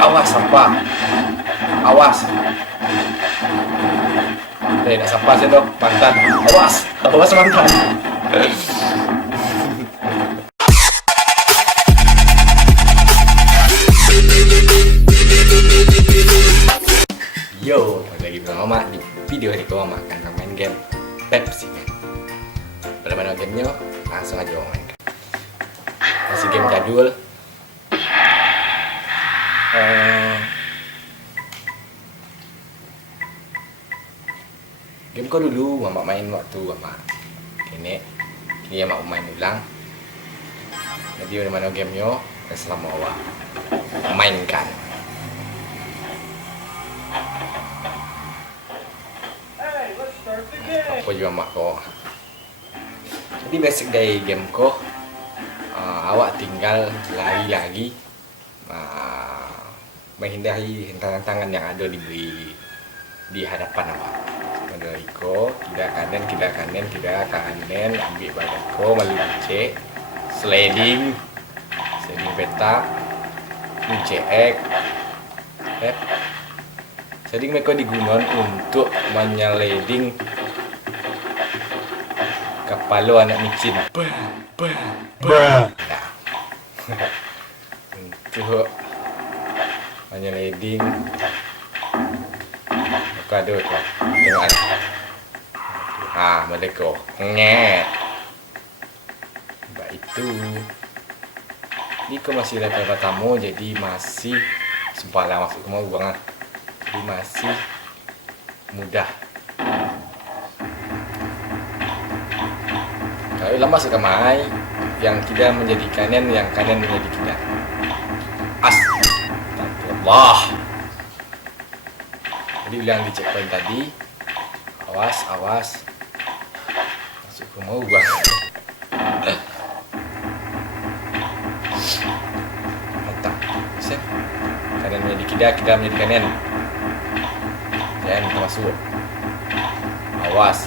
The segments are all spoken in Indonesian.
Awas sampah. Awas. Nak sampah saya dong, mantan. Awas, awas mantan. Yo, balik lagi bersama Mama. Di video itu Mama akan main game Pepsi Man. Bagaimana gamenya? Langsung aja Mama mainkan. Masih game jadul. Game kau dulu Mama main waktu Mama kini Mama main ulang. Jadi bagaimana gamenya? Selama awak mainkan. Apa juga mak kok. Jadi basic dari game kok, awak tinggal lari-lari menghindari tantangan yang ada di hadapan awak. Dari ko, tidak kanan, ambil badan ko, meluncur, sliding petak, luncur sliding mereka digunakan untuk menyeliding kepala anak micin. Untuk menyeliding kado kok. Tengok. Mereka nget. Baik itu. Ini kau masih level pertama, jadi masih sempala masuk ke mau banget. Jadi masih mudah. Kalau lama masuk ke mai, yang tidak menjadi kanan, yang kanan menjadi tidak. Astagfirullah. Jadi ulang di checkpoint tadi. Awas. Masuk ke mau banget. Mantap. Bisa. Kanan menjadi tidak menjadi kanan. Jangan kita masuk. Awas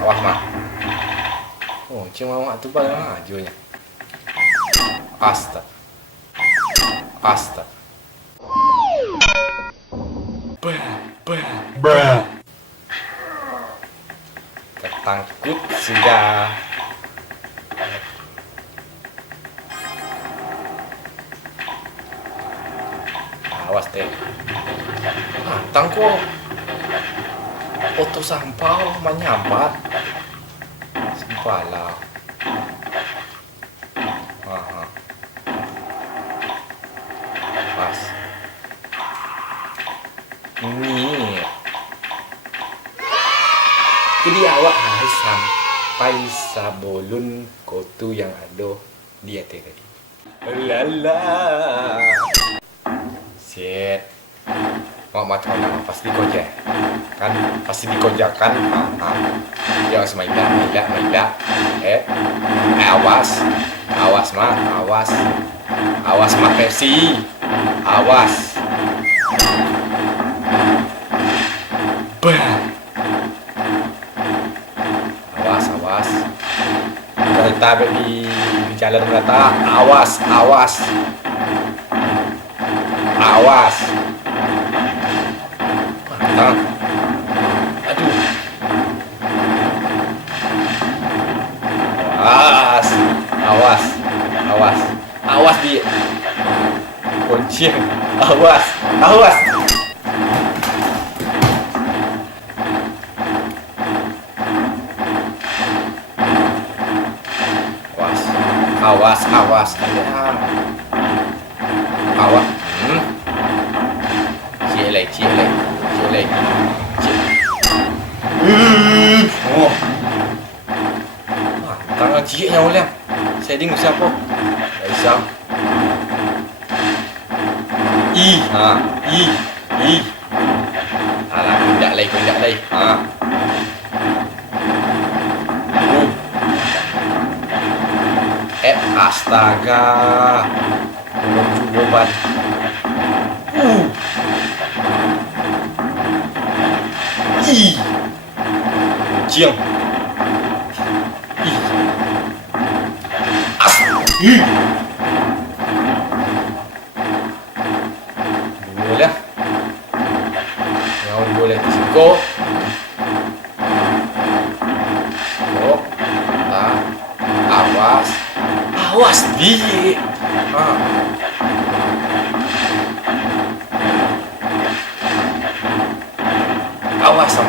mak. Oh, cuma mak tu pada majunya. Asta. Ketangkut sudah. Awas deh. Tangko. Foto sampah menyambat. Sampahlah. Pas. Ini. Jadi awak harus sampai sebelum kotu yang ada di atas tadi. Lala. Set. Mau macam mana? Pasti dikojak. Kan pasti dikojakan. Jangan semaidak. Awas mak Pepsi. Awas. Kereta di jalan kereta. Awas. Aduh. Awas di kunci. Awas. Awas. Cilek. Oh. Tangan cik yang ulang. Setting siapa? Aisyah. Alah, kundak lagi. Astaga. Belum cuba. Cium.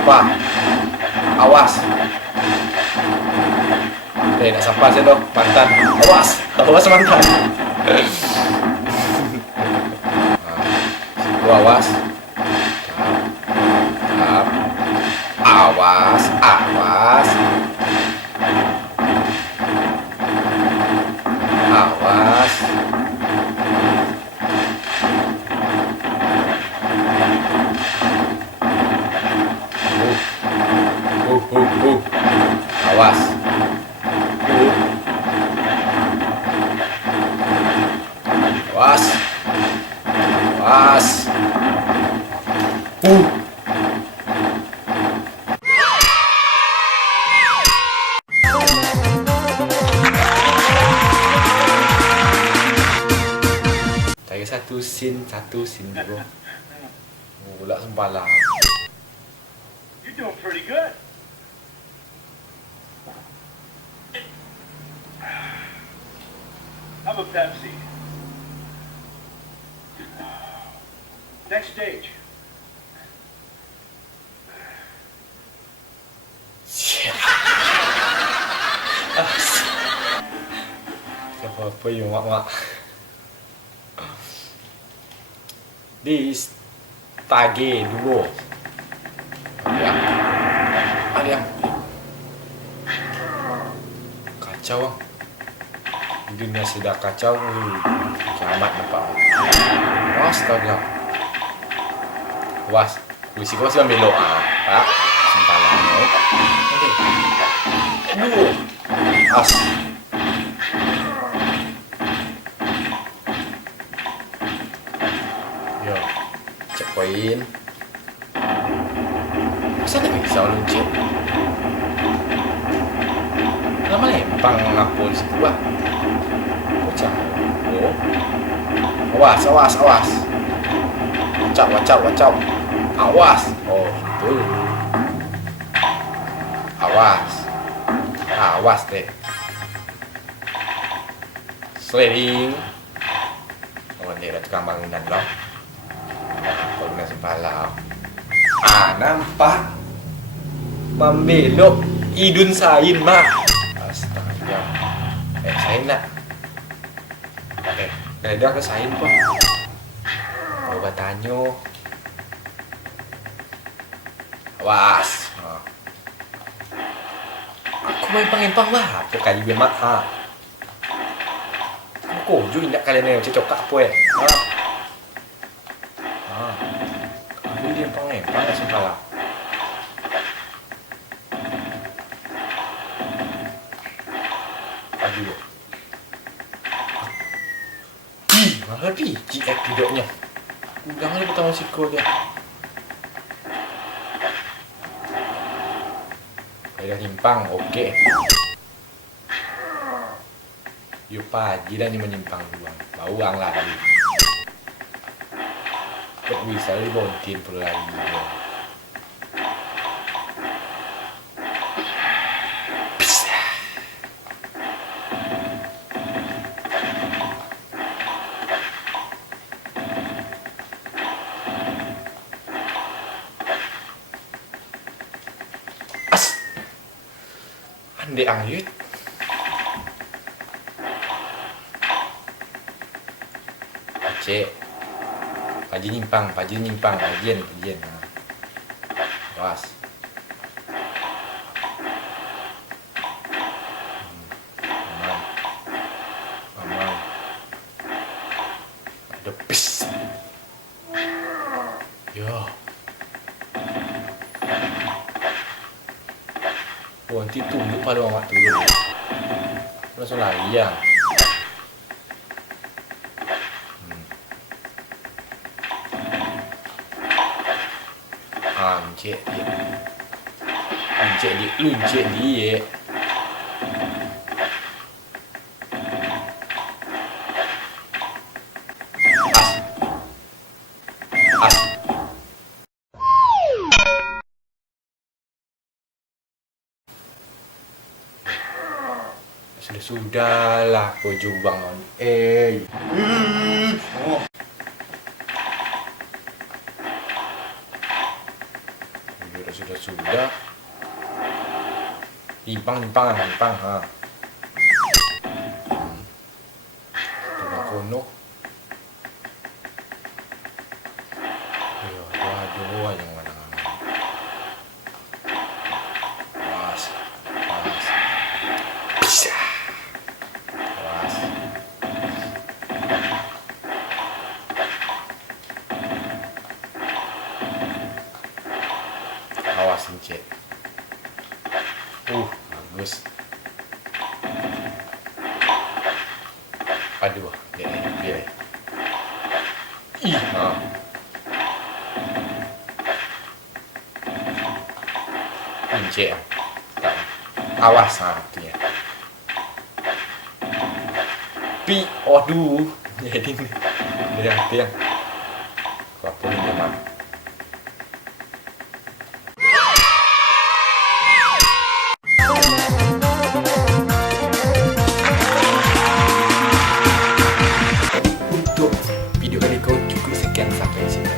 sampah. Awas. Nak sampah saya dok, mantan. Awas, awas mantan. Awas. Awas, awas. Awas. Awas. Awas. Awas. Saya satu sin bro. Pula sempala. You're doing pretty good. Have a Pepsi. Next stage. Apa yang mak. This tage dua. Ya. Ada. Kacau. Dunia sudah kacau. Kiamat nampak. Astaga. Was. Polisi kau sudah belok Pak. Sempalan. Okey. As. Yo. Checkpoint. Masa tak bisa luncit? Lama lempang ngapun situ lah. Kocak. Oh. Awas, awas, awas. Wacau, wacau, wacau. Awas. Oh, tu. Awas. Awas deh. Sliding. Oh, dia dah tukang bangunan loh. Bangunan sempala. Nampak. Membelok hidun sain mak. Astaga. Sain nak. Dah ke sain pun. Coba tanya. Awas. Aku main pangempang lah. Apa kali dia mak ha. Aku juga nak kalian yang cocok apa Aku dia pangempang lah sempala. Aduh. Mahal biji tidaknya. Udang ni pertama siko dia. Dah nyimpang, okey. Yo pagi dah ni menyimpang luang. Bau ang lagi. Kok bisa li bontin pula lagi. Andai angit. Cek. Paji nyimpang, pajian. Awas. Aman. Ada pis. Yo. Oh, nanti tunggu pada orang waktu dulu. Langsung lari ya. Luncik dia. Sudahlah, pojok bangun. sudah. Limpang ha. Tengah kono. Aduh, yang mana? Awas. Bisa. Awas. Awas Cek. Bagus. Aduh, dia. Cek. Awas artinya. Aduh, jadi dia. Kau pun memang. Untuk video kali kau cukup sekian sampai sini.